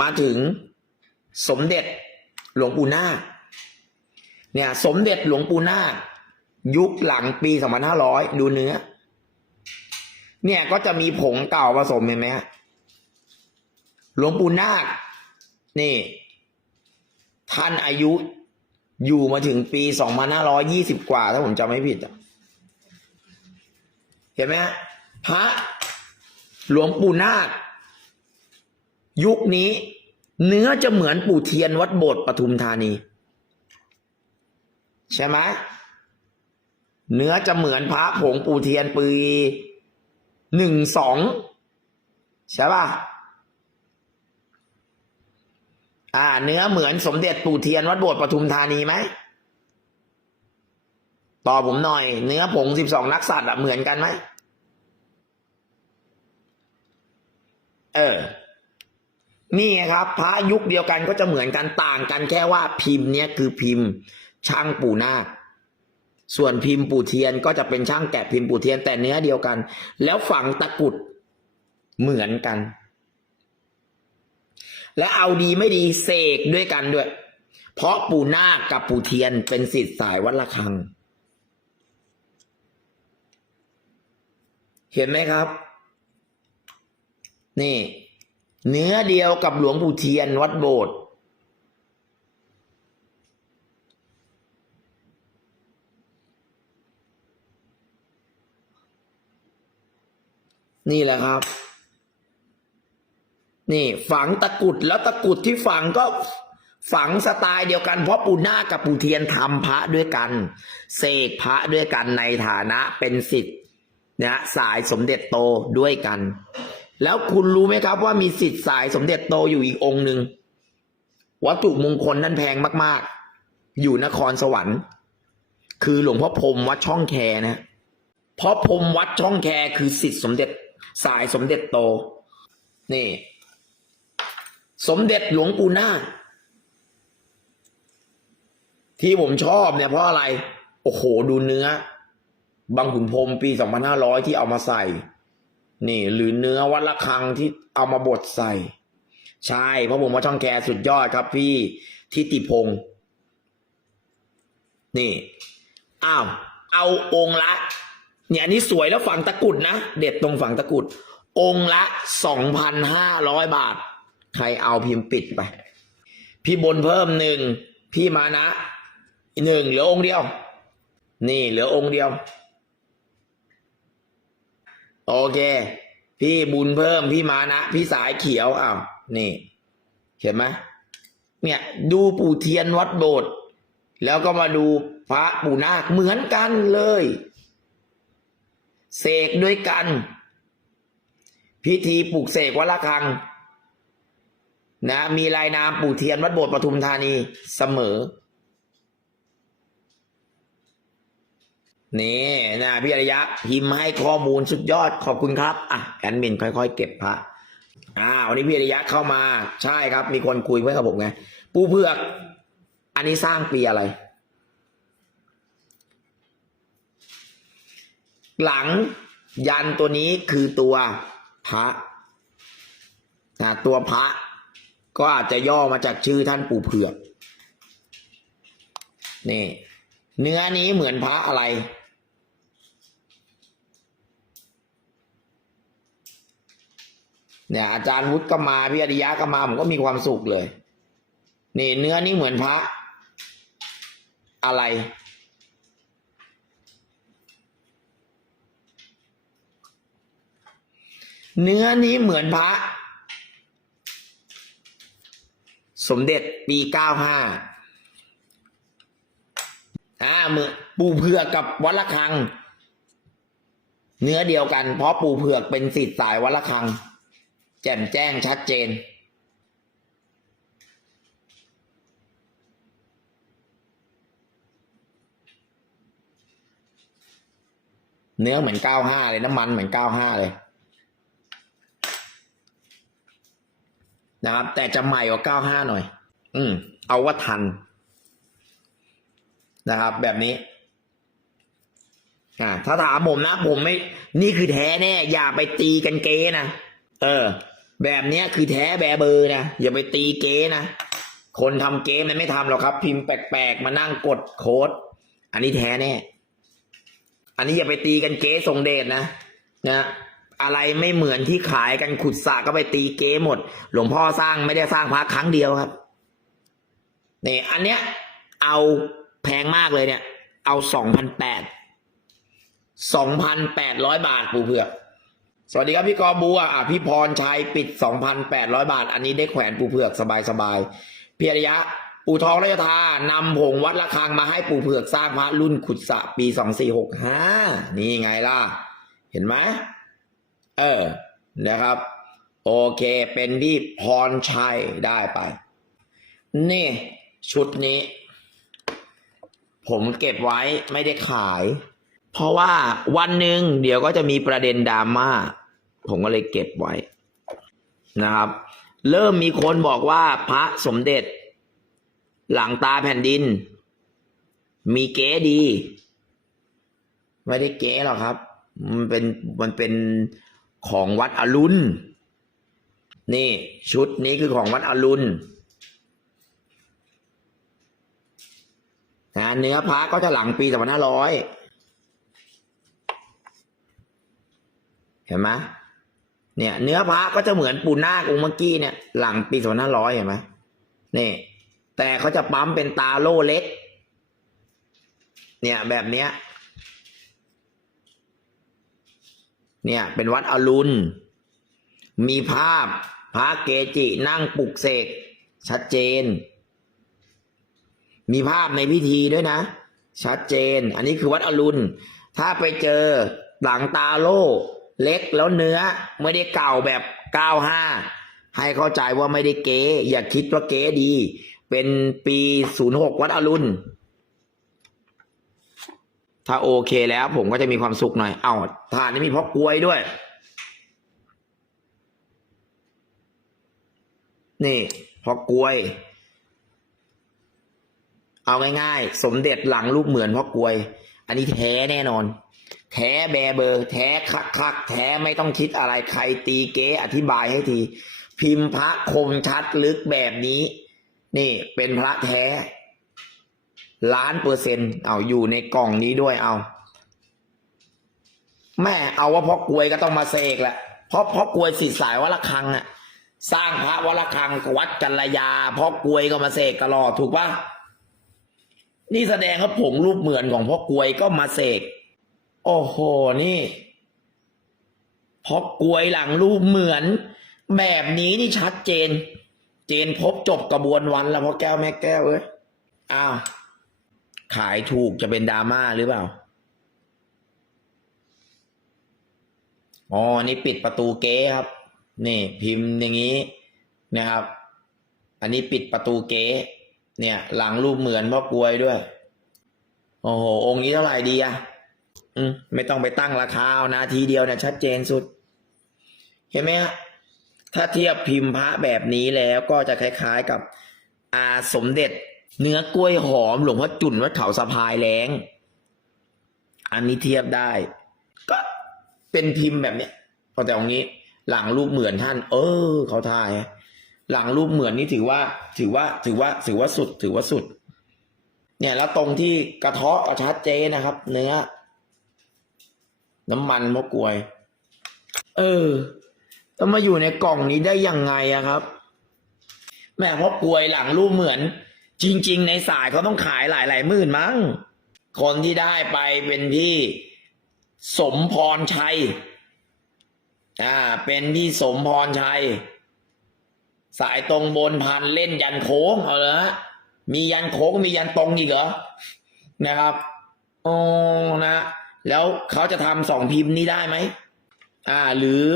มาถึงสมเด็จหลวงปู่นาเนี่ยสมเด็จหลวงปู่นายุคหลังปีสองพันห้าร้อยดูเนื้อ เนี่ยก็จะมีผงเก่าผสมเห็นไหมฮะหลวงปู่นาคนี่ ท่านอายุอยู่มาถึงปีสองพันห้าร้อยี่สิบกว่า ถ้าผมจำไม่ผิดเห็นไหมฮะพระหลวงปู่นาค ยุคนี้ เนื้อจะเหมือนปู่เทียนวัดโบสถ์ปทุมธานี ใช่ไหมเนื้อจะเหมือนพระผงปู่เทียนปีหนึ่งสองใช่ป่ะอ่า เนื้อเหมือนสมเด็จปู่เทียนวัดโบสถ์ปทุมธานีไหมตอบผมหน่อย เนื้อผงสิบสองนักสัตว์อะเหมือนกันไหมเออ นี่ครับ พระยุคเดียวกันก็จะเหมือนกันต่างกันแค่ว่าพิมพ์เนี้ยคือพิมพ์ช่างปู่นาคส่วนพิมพ์ปู่เทียนก็จะเป็นช่างแกะพิมพ์ปู่เทียนแต่เนื้อเดียวกัน แล้วฝังตะกุดเหมือนกัน และเอาดีไม่ดีเสกด้วยกันด้วย เพราะปู่นาคกับปู่เทียนเป็นสิทธิ์สายวัดละคัง เห็นไหมครับ นี่ เนื้อเดียวกับหลวงปู่เทียนวัดโบสถ์นี่แหละครับ นี่ฝังตะกุดแล้วตะกุดที่ฝังก็ฝังสไตล์เดียวกันเพราะปู่นากับปู่เทียนทำพระด้วยกันเสกพระด้วยกันในฐานะเป็นสิทธิ์นะสายสมเด็จโตด้วยกัน แล้วคุณรู้ไหมครับว่ามีสิทธิ์สายสมเด็จโตอยู่อีกองค์หนึ่งวัตถุมงคลนั่นแพงมาก ๆ อยู่นครสวรรค์ คือหลวงพ่อพรมวัดช่องแคนะเพราะพรมวัดช่องแคคือสิทธิ์สมเด็จสายสมเด็จโต นี่ สมเด็จหลวงปู่นาที่ผมชอบเนี่ยเพราะอะไร โอ้โห ดูเนื้อ บางขุนพรมปี2500ที่เอามาใส่ นี่หรือเนื้อวัดละคังที่เอามาบดใส่ ใช่เพราะผมว่าช่องแคสุดยอดครับพี่ทิติพงศ์นี่อ้าวเอาองค์ละ เนี่ยอันนี้สวยแล้วฝังตะกุดนะ เด็ดตรงฝังตะกุด องค์ละสองพันห้าร้อยบาท ใครเอาพิมพ์ปิดไป พี่บนเพิ่มหนึ่งพี่มานะหนึ่งเหลือองค์เดียว นี่เหลือองค์เดียว โอเค พี่บุญเพิ่มพี่มานะ พี่สายเขียวอ้าวนี่เห็นไหมเนี่ยดูปู่เทียนวัดโบสถ์แล้วก็มาดูพระปู่นาคเหมือนกันเลย เสกด้วยกัน พิธีปลูกเสกวัดละคัง นะ มีลายนามปู่เทียนวัดโบสถ์ปทุมธานีเสมอ นี่นะพี่อริยะพิมพ์ให้ข้อมูลสุดยอดขอบคุณครับอะแอดมินค่อยๆ เก็บพระอ่าวันนี้พี่อริยะเข้ามา ใช่ครับ มีคนคุยไว้กับผมไงปูเผือก อันนี้สร้างปีอะไร หลังยันตัวนี้คือตัวพระนะตัวพระ ก็อาจจะย่อมาจากชื่อท่านปู่เผือก นี่ เนื้อนี้เหมือนพระอะไร เนี่ย อาจารย์วุฒิก็มาพี่อริยะก็มาผมก็มีความสุขเลย นี่เนื้อนี้เหมือนพระ อะไร เนื้อนี้เหมือนพระ สมเด็จปีเก้าห้าอ่าเมือปูเผือกกับวัดละคัง เนื้อเดียวกัน เพราะปูเผือกเป็นสิทธิ์สายวัดละคัง แจ่มแจ้งชัดเจน เนื้อเหมือนเก้าห้าเลยน้ำมันเหมือนเก้าห้าเลยนะครับ แต่จะใหม่กว่าเก้าห้าหน่อย อืม เอาว่าทัน นะครับ แบบนี้อ่าถ้าถามผมนะ ผมไม่ นี่คือแท้แน่ อย่าไปตีกันเกนะ เออ แบบเนี้ยคือแท้แบเบอร์นะอย่าไปตีเก๊นะคนทำเกมมันไม่ทำหรอกครับ พิมพ์แปลกๆมานั่งกดโค้ด อันนี้แท้แน่อันนี้อย่าไปตีกันเก๊ทรงเดชนะนะอะไรไม่เหมือนที่ขายกันขุดสะก็ไปตีเก๊หมด หลวงพ่อสร้างไม่ได้สร้างพระครั้งเดียวครับนี่อันเนี้ย เอาแพงมากเลยเนี่ย เอาสองพันแปดสองพันแปดร้อยบาทปูเผือก สวัสดีครับพี่กอบัวอะพี่พรชัยปิดสองพันแปดร้อยบาท อันนี้ได้แขวนปูเผือกสบายสบายๆพี่อริยะ ปู่ทองราชทานำผงวัดระฆังมาให้ปู่เผือกสร้างพระรุ่นขุดสะปีสองสี่หกห้านี่ไงล่ะ เห็นไหมเออนะครับ โอเคเป็นพี่พรชัยได้ไป นี่ ชุดนี้ ผมเก็บไว้ไม่ได้ขาย เพราะว่าวันหนึ่งเดี๋ยวก็จะมีประเด็นดราม่า ผมก็เลยเก็บไว้นะครับ เริ่มมีคนบอกว่าพระสมเด็จ หลังตาแผ่นดิน มีเก๋ดี ไม่ได้เก๋หรอกครับ มันเป็นมันเป็นของวัดอรุณนี่ ชุดนี้คือของวัดอรุณนะเนื้อพระก็จะหลังปีสองพันห้าร้อยเห็นไหม เนี่ย เนื้อพระก็จะเหมือนปูนาคองค์เมื่อกี้เนี่ย หลังปีสองพันห้าร้อยเห็นไหมนี่แต่เขาจะปั๊มเป็นตาโล่เล็ก เนี่ยแบบเนี้ย เนี่ย เป็นวัดอรุณ มีภาพพระเกจินั่งปลุกเสกชัดเจน มีภาพในพิธีด้วยนะ ชัดเจน อันนี้คือวัดอรุณ ถ้าไปเจอหลังตาโล่ เล็กแล้วเนื้อไม่ได้เก่าแบบเก้าห้าให้เข้าใจว่าไม่ได้เก๋ อย่าคิดว่าเก๋ดี เป็นปีศูนย์หกวัดอรุณ ถ้าโอเคแล้วผมก็จะมีความสุขหน่อย เอา้าทานนี่มีพ่อกล้วยด้วย นี่พ่อกล้วย เอาง่ายๆ สมเด็จหลังรูปเหมือนพ่อกล้วย อันนี้แท้แน่นอน แท้แบเบอร์แท้คักคักแท้ไม่ต้องคิดอะไรใครตีเก๊อธิบายให้ที พิมพ์พระคมชัดลึกแบบนี้ นี่เป็นพระแท้ ล้านเปอร์เซ็นต์เอาอยู่ในกล่องนี้ด้วยเอาแม่เอาว่าพ่อกลวยก็ต้องมาเสกแหละเพราะพ่อกลวยสีสายวัดระฆังอะสร้างพระวัดระฆังวัดกัลยาพ่อกลวยก็มาเสกตลอดถูกปะนี่แสดงว่าผงรูปเหมือนของพ่อกลวยก็มาเสก โอ้โห นี่พอกลวยหลังรูปเหมือน แบบนี้นี่ชัดเจน เจนพบจบกระบวนวันแล้วพ่อแก้วแม่แก้วเอ้ยอ้าวขายถูกจะเป็นดราม่าหรือเปล่า อ๋อ นี่ปิดประตูเก๊ครับ นี่ พิมพ์อย่างนี้นะครับ อันนี้ปิดประตูเก๊เนี่ย หลังรูปเหมือนพ่อกลวยด้วย โอ้โห องค์นี้เท่าไหร่ดีอะ อืมไม่ต้องไปตั้งราคาเอานาทีเดียวเนี่ยชัดเจนสุด เห็นไหมฮะถ้าเทียบพิมพ์พระแบบนี้แล้วก็จะคล้าย ๆกับอาสมเด็จ เนื้อกล้วยหอมหลวงพ่อจุนวัดเขาสะพายแรงอันนี้เทียบได้ ก็เป็นพิมพ์แบบเนี้ยพอแต่ตรงนี้ หลังรูปเหมือนท่าน เออ เขาทาย หลังรูปเหมือนนี่ถือว่า ถือว่า ถือว่า ถือว่าสุด ถือว่าสุด เนี่ยแล้วตรงที่กระเทาะชัดเจนนะครับ เนื้อ น้ำมันมะกรวย เออแล้วมาอยู่ในกล่องนี้ได้ยังไงอะครับ แม่พราะกลวยหลังรูปเหมือน จริง ๆ ในสายเขาต้องขายหลายหลายหมื่นมั้ง คนที่ได้ไปเป็นพี่สมพรชัย อ่า เป็นพี่สมพรชัย สายตรงบนพันเล่นยันโค้งเอาเลยฮะมียันโค้งมียันตรงอีกเหรอ นะครับ โอ้นะ แล้วเขาจะทำสองพิมพ์นี้ได้ไหมอ่า หรือ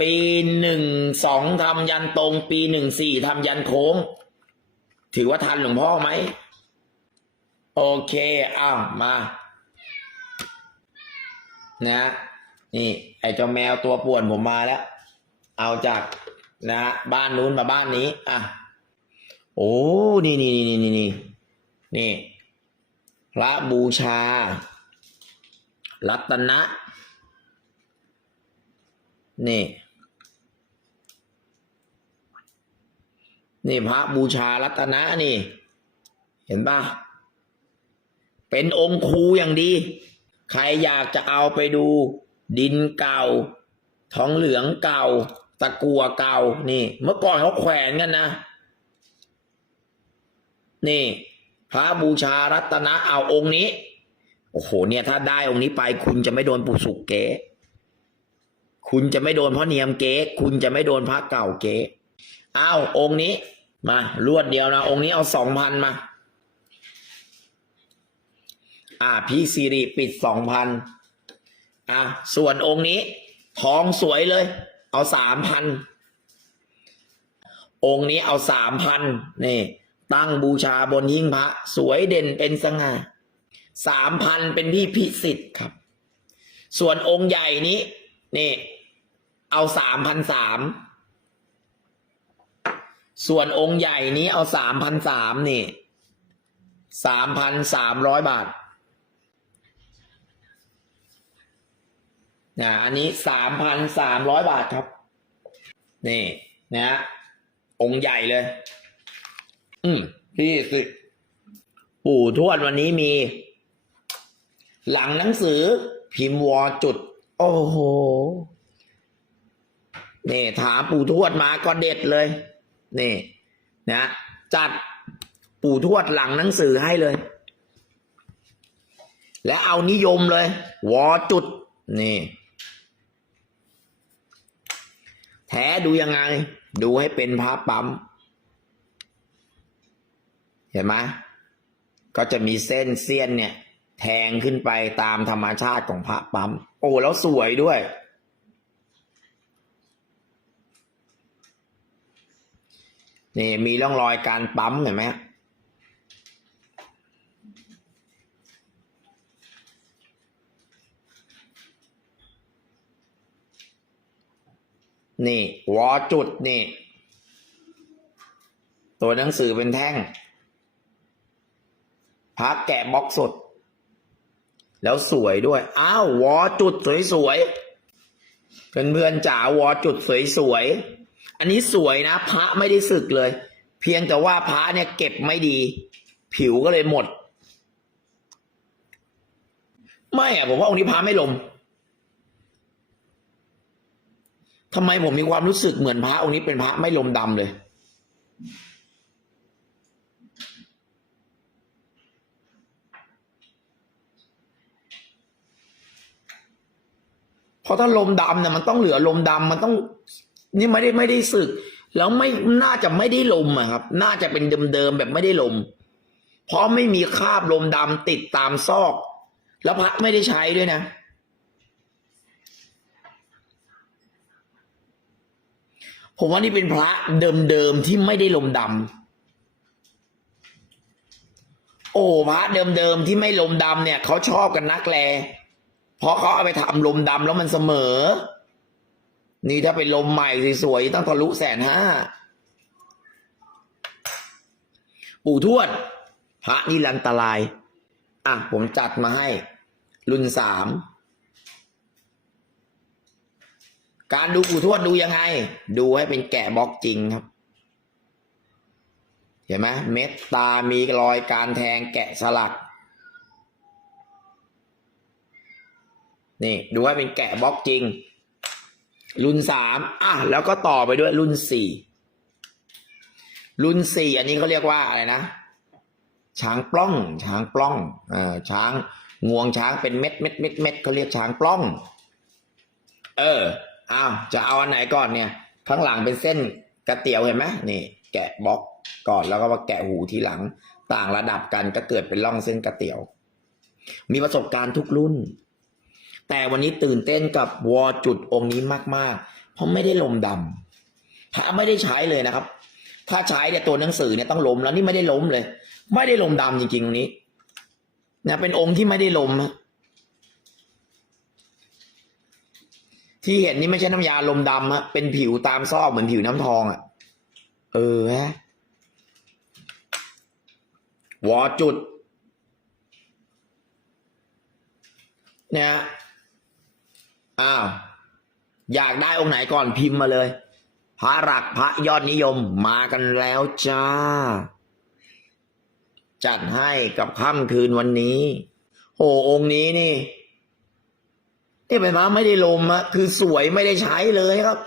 ปีหนึ่งสองทำยันตรง ปีหนึ่งสี่ทำยันโค้ง ถือว่าทันหลวงพ่อไหม โอเคอ้าวมา นะ นี่ ไอ้เจ้าแมวตัวป่วนผมมาแล้ว เอาจากนะฮะบ้านนู้นมาบ้านนี้ อะ โอ้ นี่นี่นี่นี่นี่นี่พระบูชา รัตนะ นี่ นี่พระบูชารัตนะนี่ เห็นปะเป็นองค์ครูอย่างดี ใครอยากจะเอาไปดู ดินเก่า ทองเหลืองเก่า ตะกัวเก่า นี่ เมื่อก่อนเขาแขวนกันนะ นี่ พระบูชารัตนะเอาองค์นี้ อ้โหเนี่ยถ้าได้องค์นี้ไป คุณจะไม่โดนปุสุกเก๋คุณจะไม่โดนพ่อเนียมเก๊คุณจะไม่โดนพระเก่าเก๊อ้าวองค์นี้ มา รวดเดียวนะองค์นี้เอาสองพันมา อ่าพี่สิริปิดสองพันอะส่วนองค์นี้ ทองสวยเลย เอาสามพันองค์นี้เอาสามพันนี่ ตั้งบูชาบนหิ้งพระ สวยเด่นเป็นสง่า สามพันเป็นพี่พิสิทธิ์ครับ ส่วนองค์ใหญ่นี้นี่ เอาสามพันสามส่วนองค์ใหญ่นี้เอาสามพันสามนี่สามพันสามร้อยบาทนะอันนี้สามพันสามร้อยบาทครับ นี่นะฮะองค์ใหญ่เลย อืมพี่สิปู่ทวดวันนี้มี หลังหนังสือพิมพ์วอจุด โอ้โหนี่ถามปู่ทวดมาก็เด็ดเลย นี่ นะ จัดปู่ทวดหลังหนังสือให้เลย และเอานิยมเลย วอจุด นี่ แท้ดูยังไง ดูให้เป็นพระปั๊ม เห็นไหมก็จะมีเส้นเสี้ยนเนี่ย แทงขึ้นไปตามธรรมชาติของพระปั๊ม โอ้แล้วสวยด้วย นี่มีร่องรอยการปั๊มเห็นไหมนี่วอจุดนี่ ตัวหนังสือเป็นแท่งพักแกะบล็อกสด แล้วสวยด้วย อ้าววอจุดสวยๆ เพื่อนๆจ๋าวอจุดสวยๆ อันนี้สวยนะ พระไม่ได้สึกเลย เพียงแต่ว่าพระเนี่ยเก็บไม่ดี ผิวก็เลยหมด ไม่อะผมว่าองค์นี้พระไม่ลมทำไมผมมีความรู้สึกเหมือนพระองค์นี้เป็นพระไม่ลมดำเลย เพราะถ้าลมดำเนี่ยมันต้องเหลือลมดำมันต้อง นี่ไม่ได้ไม่ได้สึก แล้วไม่น่าจะไม่ได้ลมอะครับ น่าจะเป็นเดิมๆแบบไม่ได้ลม เพราะไม่มีคราบลมดำติดตามซอก แล้วพระไม่ได้ใช้ด้วยนะผมว่านี่เป็นพระเดิมๆที่ไม่ได้ลมดำโอ้พระเดิมๆที่ไม่ลมดำเนี่ยเขาชอบกันนักแล เพราะเขาเอาไปทำลมดำแล้วมันเสมอ นี่ถ้าเป็นลมใหม่สวยๆต้องทะลุแสนห้าปู่ทวด พระนิรันตราย อะ ผมจัดมาให้ รุ่นสาม การดูปู่ทวดดูยังไง ดูให้เป็นแกะบล็อกจริงครับ เห็นไหมเม็ดตามีรอยการแทงแกะสลัก นี่ดูให้เป็นแกะบล็อกจริง รุ่นสามอะแล้วก็ต่อไปด้วยรุ่นสี่รุ่นสี่อันนี้เขาเรียกว่าอะไรนะช้างปล้อง ช้างปล้องเอ่อช้างงวงช้างเป็นเม็ดเม็ดเม็ดเม็ดเขาเรียกช้างปล้อง เอออ้าวจะเอาอันไหนก่อนเนี่ย ข้างหลังเป็นเส้นกระเตียวเห็นไหมนี่ แกะบล็อกก่อนแล้วก็มาแกะหูทีหลัง ต่างระดับกันก็เกิดเป็นร่องเส้นกระเตียว มีประสบการณ์ทุกรุ่น แต่วันนี้ตื่นเต้นกับวอจุดองค์นี้มาก ๆ เพราะไม่ได้ลมดำพระไม่ได้ใช้เลยนะครับ ถ้าใช้เนี่ยตัวหนังสือเนี่ยต้องล้มแล้วนี่ไม่ได้ล้มเลย ไม่ได้ลมดำจริงๆตรงนี้นะเป็นองค์ที่ไม่ได้ลมที่เห็นนี่ไม่ใช่น้ำยาลมดำฮะเป็นผิวตามซอกเหมือนผิวน้ำทองอะ่ะ เออฮะวอจุด เนี่ย อ้าวอยากได้องค์ไหนก่อนพิมพ์มาเลย พระหลักพระยอดนิยมมากันแล้วจ้า จัดให้กับค่ำคืนวันนี้โอ้องค์นี้นี่นี่เป็นพระไม่ได้ลมอะคือสวยไม่ได้ใช้เลยครับ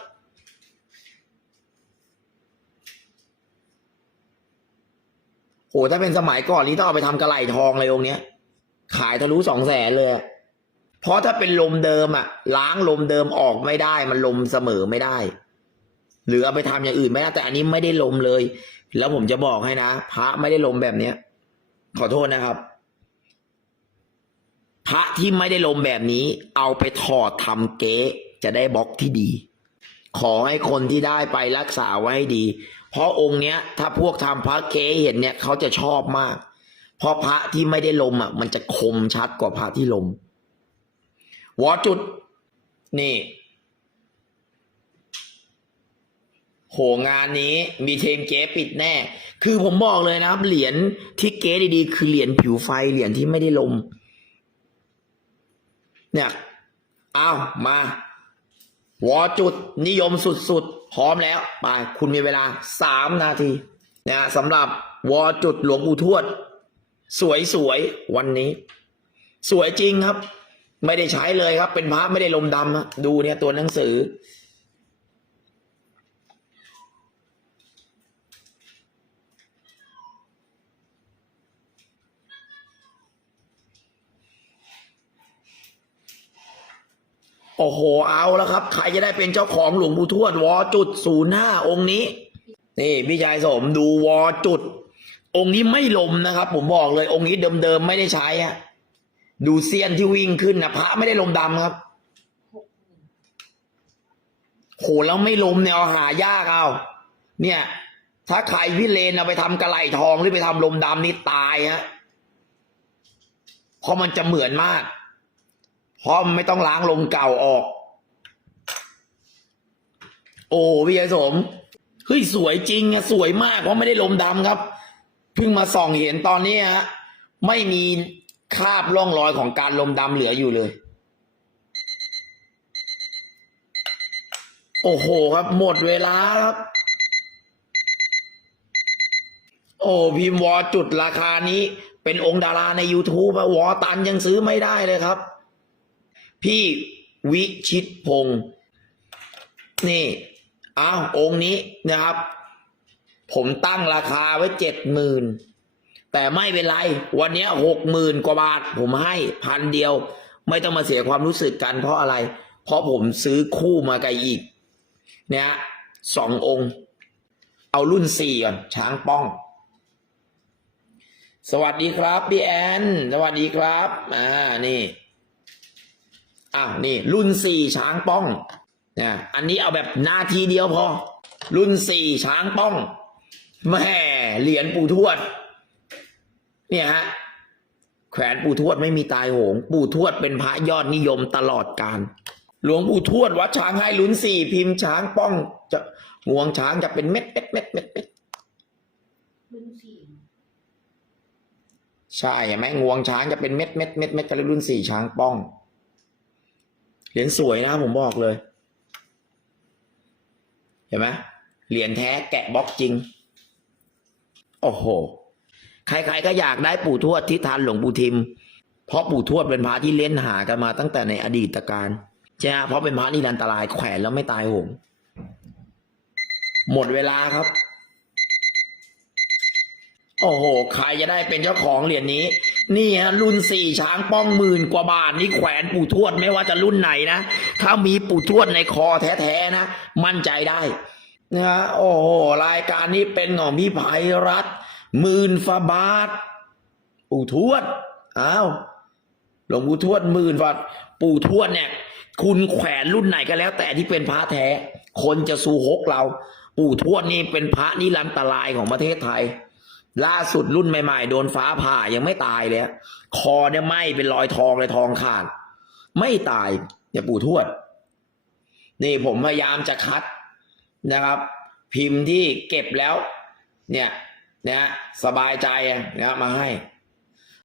โหถ้าเป็นสมัยก่อนนี้ต้องเอาไปทำกระไหลทองเลยองค์เนี้ย ขายทะลุสองแสนเลยอะ เพราะถ้าเป็นลมเดิมอะล้างลมเดิมออกไม่ได้ มันลมเสมอไม่ได้ หรือเอาไปทำอย่างอื่นไม่ได้แต่อันนี้ไม่ได้ลมเลย แล้วผมจะบอกให้นะพระไม่ได้ลมแบบเนี้ย ขอโทษนะครับ พระที่ไม่ได้ลมแบบนี้ เอาไปถอดทำเก๊จะได้บล็อกที่ดี ขอให้คนที่ได้ไปรักษาไว้ให้ดี เพราะองค์เนี้ย ถ้าพวกทำพระเก๊เห็นเนี่ยเขาจะชอบมาก เพราะพระที่ไม่ได้ลมอะ มันจะคมชัดกว่าพระที่ลม วอจุด นี่ โหงานนี้มีเทมเก๊ปิดแน่ คือผมบอกเลยนะครับ เหรียญที่เก๊ดีๆ คือเหรียญผิวไฟ เหรียญที่ไม่ได้ลม เนี่ย เอามาวอจุดนิยมสุดๆ พร้อมแล้วไปคุณมีเวลาสามนาทีนะสำหรับวอจุดหลวงปู่ทวด สวยๆ วันนี้ สวยจริงครับ ไม่ได้ใช้เลยครับ เป็นพระไม่ได้ลมดำดูเนี่ยตัวหนังสือ โอ้โหเอาแล้วครับ ใครจะได้เป็นเจ้าของหลวงปู่ทวดวอจุดศูนย์ห้าองค์นี้ นี่พี่ชายสมดูวอจุด องค์นี้ไม่ลมนะครับ ผมบอกเลยองค์นี้เดิมๆไม่ได้ใช้ฮะ ดูเซียนที่วิ่งขึ้นนะพระไม่ได้ลมดำครับโหแล้วไม่ลมเนี่ยเอาหายากเอาเนี่ย ถ้าใครพิเรนเอาไปทำกระไหลทองหรือไปทำลมดำนี่ตายฮะเพราะมันจะเหมือนมากเพราะมันไม่ต้องล้างลมเก่าออก โอ้พี่ยายสมเฮ้ยสวยจริงอะสวยมากเพราะไม่ได้ลมดำครับ เพิ่งมาส่องเห็นตอนนี้ฮะไม่มี คราบร่องรอยของการลมดำเหลืออยู่เลย โอ้โหครับ หมดเวลาครับ โอ้พิมวอจุดราคานี้ เป็นองค์ดาราใน YouTube วอตันยังซื้อไม่ได้เลยครับ พี่วิชิตพงศ์นี่อ้าองค์นี้นะครับ ผมตั้งราคาไว้เจ็ดหมื่น แต่ไม่เป็นไร วันนี้หกหมื่นกว่าบาท ผมให้พันเดียว ไม่ต้องมาเสียความรู้สึกกันเพราะอะไร เพราะผมซื้อคู่มากับอีก เนี่ยสององค์ เอารุ่นสี่ก่อน ช้างป้อง สวัสดีครับ พี่แอน สวัสดีครับ อ่า นี่อ้าวนี่ รุ่นสี่ช้างป้องนะอันนี้เอาแบบนาทีเดียวพอ รุ่นสี่ช้างป้องแม่เหรียญปู่ทวด เนี่ยฮะแขวนปู่ทวดไม่มีตายโหง ปู่ทวดเป็นพระยอดนิยมตลอดการ หลวงปู่ทวดวัดช้างให้รุ่นสี่พิมพ์ช้างป้องจะงวงช้างจะเป็นเม็ดเม็ดเม็ดเม็ดเม็ดรุ่นสี่ใช่ไหมงวงช้างจะเป็นเม็ดเม็ดเม็ดเม็ดกันเลยรุ่นสี่ช้างป้อง เหรียญสวยนะผมบอกเลย เห็นไหมเหรียญแท้แกะบล็อกจริง โอ้โห ใครๆก็อยากได้ปู่ทวดที่ทันหลวงปู่ทิม เพราะปู่ทวดเป็นพระที่เล่นหากันมาตั้งแต่ในอดีตการใช่ไหมเพราะเป็นพระนี่อันตรายแขวนแล้วไม่ตายโหงหมดเวลาครับ โอ้โห ใครจะได้เป็นเจ้าของเหรียญนี้ นี่ฮะรุ่นสี่ช้างป้องหมื่นกว่าบาทนี่แขวนปู่ทวดไม่ว่าจะรุ่นไหนนะ ถ้ามีปู่ทวดในคอแท้ๆนะ มั่นใจได้นะฮะโอ้โห รายการนี้เป็นของพี่ไพรัตน์ หมื่นฟาบาท ปู่ทวดอ้าวหลวงปู่ทวดหมื่นบาปู่ทวดเนี่ย คุณแขวนรุ่นไหนก็แล้ว แต่ที่เป็นพระแท้ คนจะสู้ฮกเรา ปู่ทวดนี่เป็นพระนิรันตรายของประเทศไทย ล่าสุดรุ่นใหม่ ๆ โดนฟ้าผ่ายังไม่ตายเลยคอเนี่ยไหมเป็นรอยทองเลยทองขาดไม่ตายเนี่ยปู่ทวด นี่ผมพยายามจะคัดนะครับ พิมพ์ที่เก็บแล้ว เนี่ย นะสบายใจนะมาให้